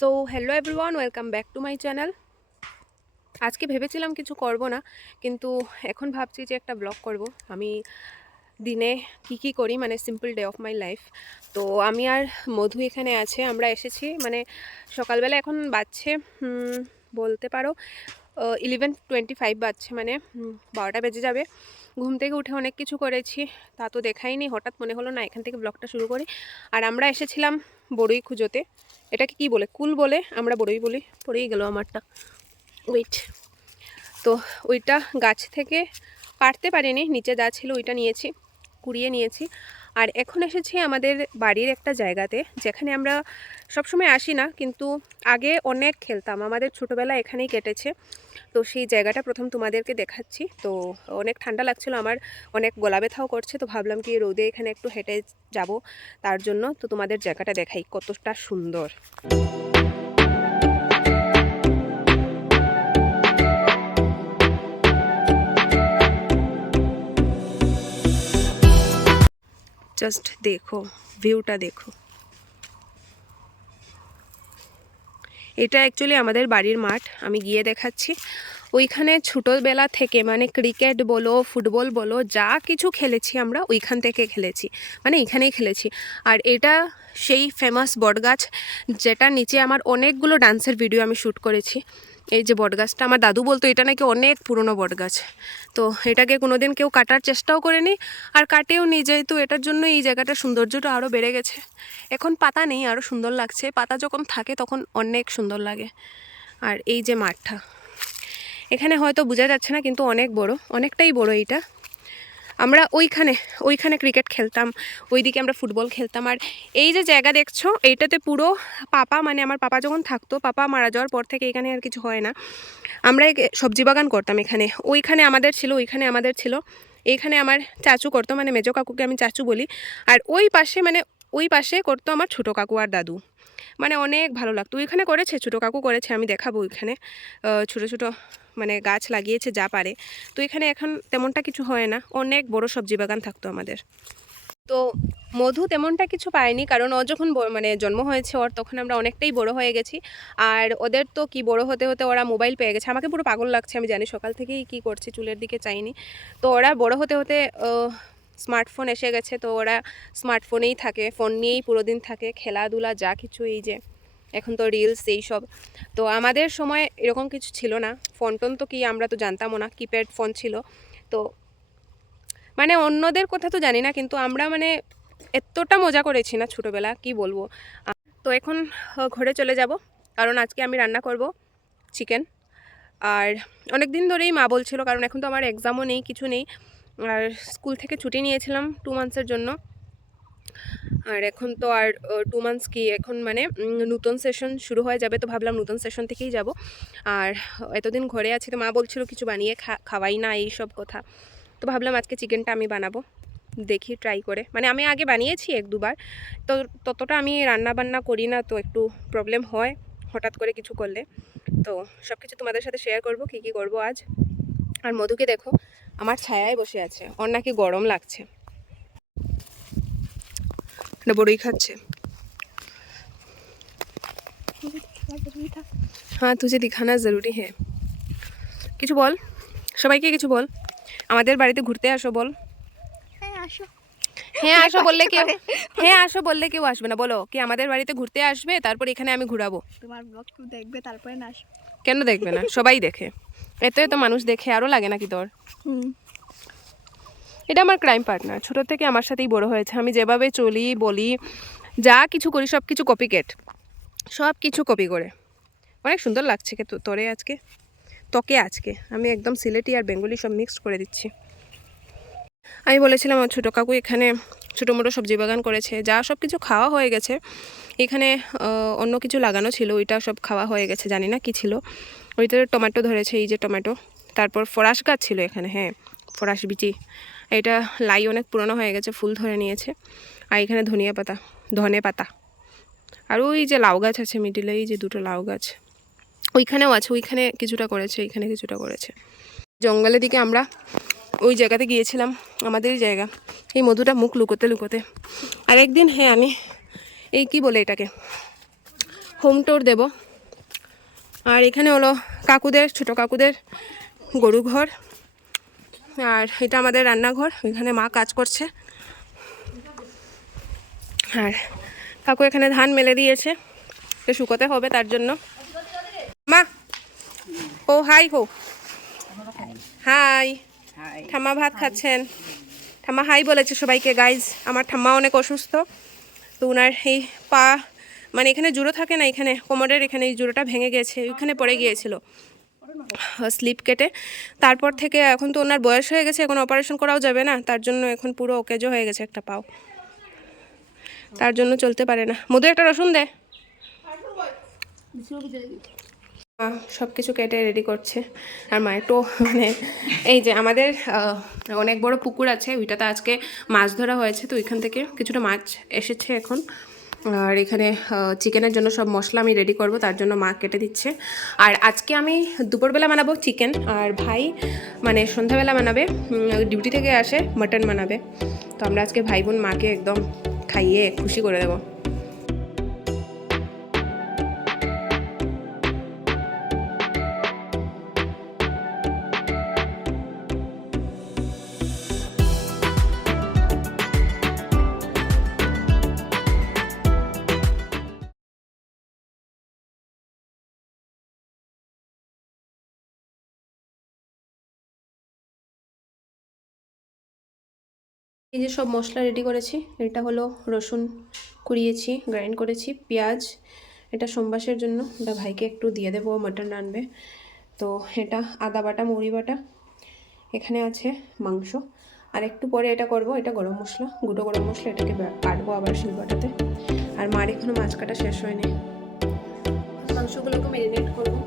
So hello everyone, welcome back to my channel. আজকে ভেবেছিলাম কিছু করব না, কিন্তু এখন ভাবছি যে একটা ব্লগ করব। আমি দিনে কি করি, মানে simple day of my life. তো আমি আর মধু এখানে আছে, আমরা এসেছি মানে সকালবেলা। এখন বাজছে বলতে পারো 11:25 বাজছে, মানে 12টা বেজে যাবে। ঘুম থেকে উঠে অনেক কিছু করেছি, তা তো দেখাইনি। হঠাৎ মনে হলো না এখান থেকে ব্লগটা শুরু করি। আর আমরা এসেছিলাম বড়ই খুঁজোতে। এটাকে কি বলে, কুল বলে, আমরা বড়ই বলি। পড়েই গেল আমারটা, ওয়েট। তো ওইটা গাছ থেকে পারতে পারিনি, নিচে যা ছিল ওইটা নিয়েছি, কুড়িয়ে নিয়েছি। আর এখন এসেছি আমাদের বাড়ির একটা জায়গাতে, যেখানে আমরা সবসময় আসি না, কিন্তু আগে অনেক খেলতাম। আমাদের ছোটোবেলা এখানেই কেটেছে। তো সেই জায়গাটা প্রথম তোমাদেরকে দেখাচ্ছি। তো অনেক ঠান্ডা লাগছিল, আমার অনেক গলা ব্যথাও করছে। তো ভাবলাম কি রোদে এখানে একটু হেঁটে যাব, তার জন্য। তো তোমাদের জায়গাটা দেখাই কতটা সুন্দর। জাস্ট দেখো, ভিউটা দেখো। এটা অ্যাকচুয়ালি আমাদের বাড়ির মাঠ, আমি গিয়ে দেখাচ্ছি। ওইখানে ছোটোবেলা থেকে, মানে ক্রিকেট বলো, ফুটবল বলো, যা কিছু খেলেছি আমরা ওইখান থেকে খেলেছি, মানে এখানেই খেলেছি। আর এটা সেই ফেমাস বটগাছ, যেটা নিচে আমার অনেকগুলো ডান্সের ভিডিও আমি শ্যুট করেছি। এই যে বটগাছটা, আমার দাদু বলতো এটা নাকি অনেক পুরনো বটগাছ। তো এটাকে কোনোদিন কেউ কাটার চেষ্টাও করেনি, আর কাটেও নি। যেহেতু এটার জন্য এই জায়গাটার সৌন্দর্যটা আরও বেড়ে গেছে। এখন পাতা নেই, আরও সুন্দর লাগছে। পাতা যখন থাকে তখন অনেক সুন্দর লাগে। আর এই যে মাঠটা, এখানে হয়তো বোঝা যাচ্ছে না, কিন্তু অনেক বড়, অনেকটাই বড় এইটা। আমরা ওইখানে ক্রিকেট খেলতাম, ওইদিকে আমরা ফুটবল খেলতাম। আর এই যে জায়গা দেখছো, এইটাতে পুরো পাপা, মানে আমার পাপা যখন থাকতো, পাপা মারা যাওয়ার পর থেকে এখানে আর কিছু হয় না। আমরা সবজি বাগান করতাম এখানে। ওইখানে আমাদের ছিল, ওইখানে আমাদের ছিল। এইখানে আমার চাচু করতো, মানে মেজো কাকুকে আমি চাচু বলি। আর ওই পাশে, মানে ওই পাশে করতো আমার ছোটো কাকু আর দাদু। মানে অনেক ভালো লাগতো। ওইখানে করেছে, ছোটো কাকু করেছে, আমি দেখাবো। ওইখানে ছোটো ছোটো মানে গাছ লাগিয়েছে যা পারে। তো এখানে এখন তেমনটা কিছু হয় না, অনেক বড় সবজি বাগান থাকতো আমাদের। তো মধু তেমনটা কিছু পায়নি, কারণ ও যখন মানে জন্ম হয়েছে ওর, তখন আমরা অনেকটাই বড় হয়ে গেছি। আর ওদের তো কি বড় হতে হতে ওরা মোবাইল পেয়ে গেছে। আমাকে পুরো পাগল লাগছে, আমি জানি সকাল থেকেই কি করছি, চুলের দিকে চাইনি। তো ওরা বড় হতে হতে স্মার্টফোন এসে গেছে। তো ওরা স্মার্টফোনেই থাকে, ফোন নিয়েই পুরো দিন থাকে, খেলাধুলা যা কিছু। এই যে এখন তো রিলস এই সব। তো আমাদের সময় এরকম কিছু ছিল না, ফোন টোন তো কি আমরা তো জানতামও না, কিপ্যাড ফোন ছিল। তো মানে অন্যদের কথা তো জানি না, কিন্তু আমরা মানে এতটা মজা করেছি না ছোটোবেলা, কি বলবো। তো এখন ঘরে চলে যাব, কারণ আজকে আমি রান্না করব চিকেন। আর অনেক দিন ধরেই মা বলছিল, কারণ এখন তো আমার এক্সামও নেই, কিছু নেই। আর স্কুল থেকে ছুটি নিয়েছিলাম 2 মান্থসের জন্য। আর এখন তো আর 2 মান্থস কি, এখন মানে নতুন সেশন শুরু হয়ে যাবে। তো ভাবলাম নতুন সেশন থেকেই যাব। আর এতদিন ঘরে আছি, তো মা বলছিল কিছু বানিয়ে খাওয়াই না, এই সব কথা। তো ভাবলাম আজকে চিকেনটা আমি বানাবো, দেখি ট্রাই করে। মানে আমি আগে বানিয়েছি 1-2 বার, তো ততটা আমি রান্না বান্না করি না, তো একটু প্রবলেম হয় হঠাৎ করে কিছু করলে। তো সব কিছু তোমাদের সাথে শেয়ার করব, কী কী করবো আজ। আর মধুকে দেখো, আমার ছায়ায় বসে আছে, ওর নাকি গরম লাগছে, বড়ই খাচ্ছে। হ্যাঁ, তুঝে দিখানা জরুরি হ্যাঁ। কিছু বল, সবাইকে কিছু বল, আমাদের বাড়িতে ঘুরতে আসো বল। হ্যাঁ আসো বললে কেউ, হ্যাঁ আসো বললে কেউ আসবে না। বলো কি আমাদের বাড়িতে ঘুরতে আসবে, তারপর এখানে আমি ঘুরাবো। তোমার ব্লগ কেউ দেখবে, তারপরে না আসবে? কেন দেখবে না, সবাই দেখে। এত এত মানুষ দেখে, আরও লাগে নাকি তোর? এটা আমার ক্রাইম পার্টনার, ছোটো থেকে আমার সাথেই বড় হয়েছে। আমি যেভাবে চলি বলি যা কিছু করি সব কিছু কপিকেট, সব কিছু কপি করে। অনেক সুন্দর লাগছে কে তোরে আজকে, তোকে আজকে আমি একদম সিলেটি আর বেঙ্গলি সব মিক্সড করে দিচ্ছি। আমি বলেছিলাম আমার ছোটো কাকু এখানে ছোটো মোটো সবজি বাগান করেছে, যা সব কিছু খাওয়া হয়ে গেছে। এখানে অন্য কিছু লাগানো ছিল, ওইটা সব খাওয়া হয়ে গেছে, জানি না কি ছিল। ওইটার টমেটো ধরেছে, এই যে টমেটো। তারপর ফরাস গাছ ছিল এখানে, হ্যাঁ ফরাস বিচি। এটা লাই অনেক পুরনো হয়ে গেছে, ফুল ধরে নিয়েছে। আর এখানে ধনে পাতা। আর ওই যে লাউ গাছ আছে মিডিলে, এই যে 2টো লাউ গাছ ওইখানেও আছে। ওইখানে কিছুটা করেছে, এইখানে কিছুটা করেছে। জঙ্গলের দিকে আমরা ওই জায়গাতে গিয়েছিলাম, আমাদেরই জায়গা। এই মধুটা মুখ লুকোতে লুকোতে। আর একদিন হ্যাঁ আমি এই কি বলে এটাকে, হোম ট্যুর দেব। আর এখানে হলো কাকুদের, ছোটো কাকুদের গরু ঘর, আর এটা আমাদের রান্নাঘর। ওইখানে মা কাজ করছে, আর কাকু এখানে ধান মেলে দিয়েছে, এটা শুকোতে হবে তার জন্য। মা ও হাই হো, হাই। ঠাম্মা ভাত খাচ্ছেন, ঠাম্মা হাই বলেছে সবাইকে। গাইজ, আমার ঠাম্মা অনেক অসুস্থ, তো ওনার এই পা মানে এখানে জুড়ো থাকে না, এখানে কোমরের এখানে এই জুড়োটা ভেঙে গেছে, ওইখানে পড়ে গিয়েছিল স্লিপ কেটে। তারপর থেকে এখন তো ওনার বয়স হয়ে গেছে, এখন অপারেশন করাও যাবে না, তার জন্য এখন পুরো ওকেজো হয়ে গেছে একটা পাও, তার জন্য চলতে পারে না। মধু একটা রসুন দে। সব কিছু কেটে রেডি করছে। আর মা একটু মানে এই যে আমাদের অনেক বড় পুকুর আছে, ওইটাতে আজকে মাছ ধরা হয়েছে, তো ওইখান থেকে কিছুটা মাছ এসেছে এখন। আর এখানে চিকেনের জন্য সব মশলা আমি রেডি করব, তার জন্য মা কেটে দিচ্ছে। আর আজকে আমি দুপুরবেলা বানাবো চিকেন, আর ভাই মানে সন্ধ্যাবেলা বানাবে, ডিউটি থেকে আসে মাটন বানাবে। তো আমরা আজকে ভাই বোন মাকে একদম খাইয়ে খুশি করে দেবো। এই যে সব মশলা রেডি করেছি, এটা হলো রসুন কুড়িয়েছি, গ্রাইন্ড করেছি, পেঁয়াজ, এটা সোমবাসের জন্য, এটা ভাইকে একটু দিয়ে দেবো, মাটন রানবে। তো এটা আদা বাটা, মুড়ি বাটা, এখানে আছে মাংস, আর একটু পরে এটা করব, এটা গরম মশলা, গুঁড়ো গরম মশলা, এটাকে কাটবো আবার শিলবাটাতে। আর মার এখনো মাছ কাটা শেষ হয়নি, মাংসগুলোকে ম্যারিনেট করবো।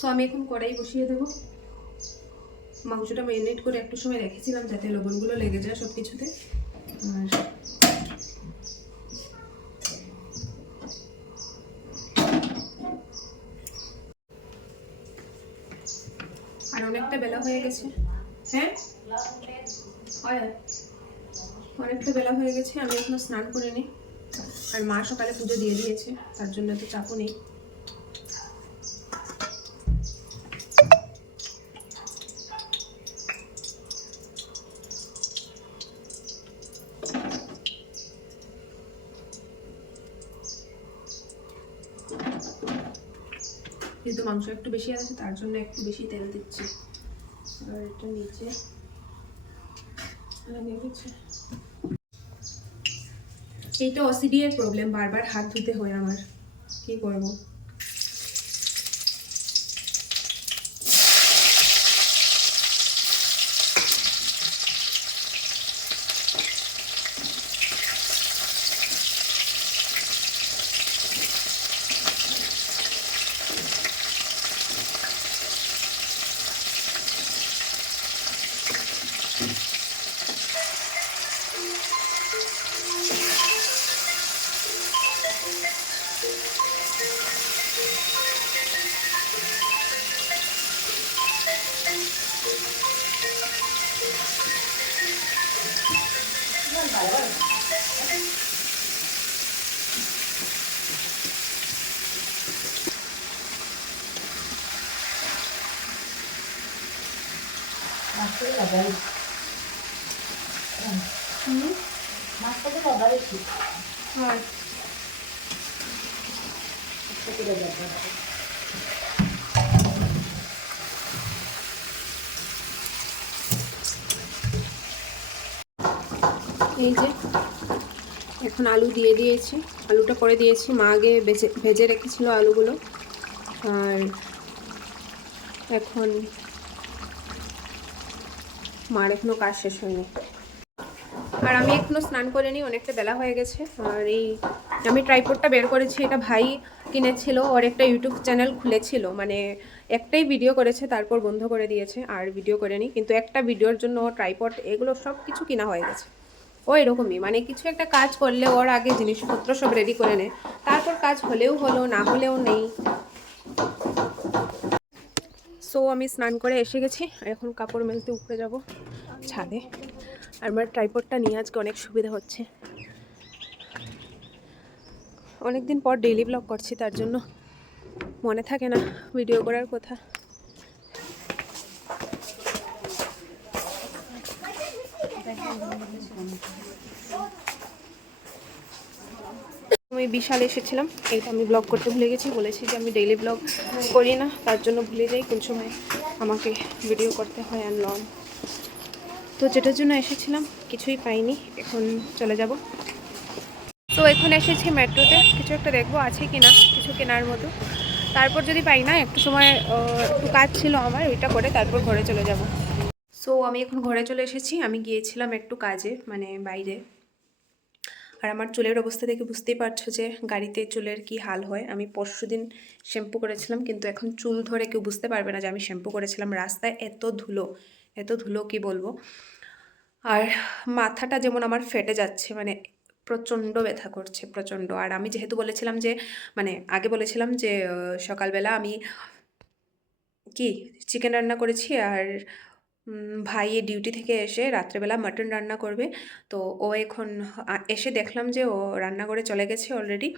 সো আমি এখন কড়াই বসিয়ে দেবো। মাংসটা ম্যারিনেট করে একটু সময় রেখেছিলাম যাতে লবণগুলো লেগে যায় সব কিছুতে। আর অনেকটা বেলা হয়ে গেছে, হ্যাঁ অনেকটা বেলা হয়ে গেছে, আমি এখনো স্নান করিনি। আর মা সকালে পুজো দিয়ে দিয়েছে, তার জন্য তো চাপও নেই। কিন্তু মাংস একটু বেশি আছে, তার জন্য একটু বেশি তেল দিচ্ছি। আর এটা নিচে এই তো অসিডি এর প্রবলেম, বারবার হাত ধুতে হয় আমার, কি করবো। হয় এই যে এখন আলু দিয়ে দিয়েছি, আলুটা করে দিয়েছি, মা আগে ভেজে রেখেছিল আলুগুলো। আর এখন মার এখনো কাজ শেষ হয়নি। আর আমি এখনো স্নান করিনি, অনেকটা বেলা হয়ে গেছে। আর এই আমি ট্রাইপডটা বের করেছি, এটা ভাই কিনেছিল, ওর একটা ইউটিউব চ্যানেল খুলেছিল, মানে একটাই ভিডিও করেছে তারপর বন্ধ করে দিয়েছে, আর ভিডিও করেনি। কিন্তু একটা ভিডিওর জন্য ট্রাইপড এগুলো সব কিছু কিনা হয়ে গেছে। ও এরকমই, মানে কিছু একটা কাজ করলে ওর আগে জিনিসপত্র সব রেডি করে নেয়, তারপর কাজ হলেও হলো, না হলেও নেই। সো আমি স্নান করে এসে গেছি, এখন কাপড় মেলতে উপরে যাব ছাদে। আর আমার ট্রাইপডটা নিয়ে আজকে অনেক সুবিধা হচ্ছে, অনেকদিন পর ডেইলি ব্লগ করছি, তার জন্য মনে থাকে না ভিডিও করার কথা। আমি বিশাল এসেছিলাম, এইটা আমি ব্লগ করতে ভুলে গেছি, বলেছি যে আমি ডেইলি ব্লগ করি না, তার জন্য ভুলে যাই কোন সময় আমাকে ভিডিও করতে হয় আনলন। তো যেটার জন্য এসেছিলাম কিছুই পাইনি, এখন চলে যাব। তো এখন এসেছি মেট্রোতে, কিছু একটা দেখবো আছে কিনা কিছু কেনার মতো, তারপর যদি পাই না একটু সময় একটু কাজ ছিল আমার, ওইটা করে তারপর ঘরে চলে যাব। সো আমি এখন ঘরে চলে এসেছি, আমি গিয়েছিলাম একটু কাজে, মানে বাইরে। আর আমার চুলের অবস্থা দেখে বুঝতেই পারছো যে গাড়িতে চুলের কি হাল হয়। আমি পরশুদিন শ্যাম্পু করেছিলাম, কিন্তু এখন চুল ধরে কেউ বুঝতে পারবে না যে আমি শ্যাম্পু করেছিলাম। রাস্তায় এত ধুলো, এত ধুলো কি বলবো। আর মাথাটা যেমন আমার ফেটে যাচ্ছে, মানে প্রচণ্ড ব্যথা করছে, প্রচণ্ড। আর আমি যেহেতু বলেছিলাম যে, মানে আগে বলেছিলাম যে সকালবেলা আমি কি চিকেন রান্না করেছি, আর ভাই ডিউটি থেকে এসে রাত্রেবেলা মাটন রান্না করবে। তো ও এখন এসে দেখলাম যে ও রান্না করে চলে গেছে অলরেডি,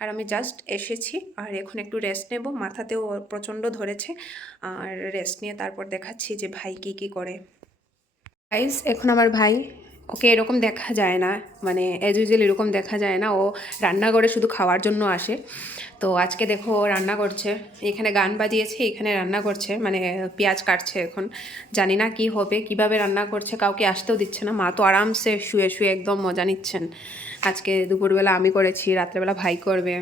আর আমি জাস্ট এসেছি। আর এখন একটু রেস্ট নেব, মাথাতেও প্রচণ্ড ধরেছে, আর রেস্ট নিয়ে তারপর দেখাচ্ছি যে ভাই কি করে। গাইস, এখন আমার ভাই, ওকে এরকম দেখা যায় না, মানে অ্যাজ ইউজুয়াল এরকম দেখা যায় না, ও রান্নাঘরে শুধু খাওয়ার জন্য আসে। তো আজকে দেখো ও রান্না করছে, এখানে গান বাজিয়েছে, এখানে রান্না করছে, মানে পেঁয়াজ কাটছে। এখন জানি না কি হবে, কিভাবে রান্না করছে, কাউকে আসতেও দিচ্ছে না। মা তো আরামসে শুয়ে শুয়ে একদম মজা নিচ্ছেন। আজকে দুপুরবেলা আমি করেছি, রাত্রেবেলা ভাই করবে।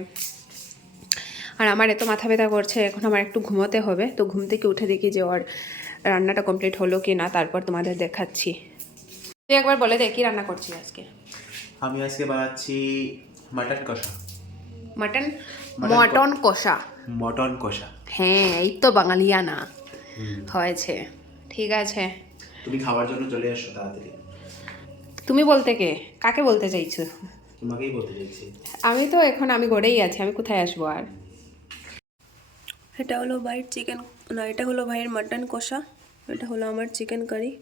আর আমার এত মাথা ব্যথা করছে, এখন আমার একটু ঘুমোতে হবে। তো ঘুম থেকে উঠে দেখি যে ওর রান্নাটা কমপ্লিট হলো কি না, তারপর তোমাদের দেখাচ্ছি। তুই একবার বলে দে কি রান্না করছি আজকে। আমি আজকে বানাচ্ছি মাটন কষা। মাটন মটন কষা। মটন কষা। হ্যাঁ, এই তো বাঙালিয়ানা হয়েছে। ঠিক আছে, তুমি খাওয়ার জন্য চলে এসো তাড়াতাড়ি। তুমি বলতে কে, কাকে বলতে চাইছো? তোমাকেই বলতে চাইছি। আমি তো এখন আমি ঘরেই আছি, আমি কোথায় আসবো আর। এটা হলো ভাইয়ের চিকেন, না এটা হলো ভাইয়ের মাটন কষা, এটা হলো আমার চিকেন কারি।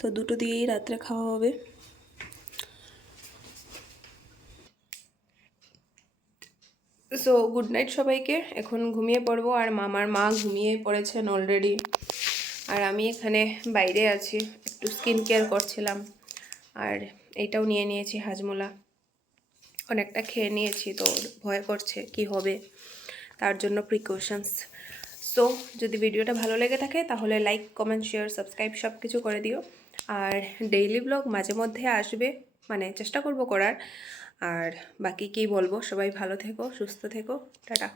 তো দুটো দিয়েই রাত্রে খাওয়া হবে। সো গুড নাইট সবাইকে, এখন ঘুমিয়ে পড়বো। আর মামার মা ঘুমিয়ে পড়েছেন অলরেডি। আর আমি এখানে বাইরে আছি, একটু স্কিন কেয়ার করছিলাম। আর এইটাও নিয়ে নিয়েছি হাজমোলা, অনেকটা খেয়ে নিয়েছি, তো ভয় করছে কি হবে, তার জন্য প্রিকশনস। সো যদি ভিডিওটা ভালো লেগে থাকে তাহলে লাইক, কমেন্ট, শেয়ার, সাবস্ক্রাইব সব কিছু করে দিও। আর ডেইলি ব্লগ মাঝে মধ্যে আসবে, মানে চেষ্টা করব করার। আর বাকি কি বলবো, সবাই ভালো থেকো, সুস্থ থেকো, টাটা।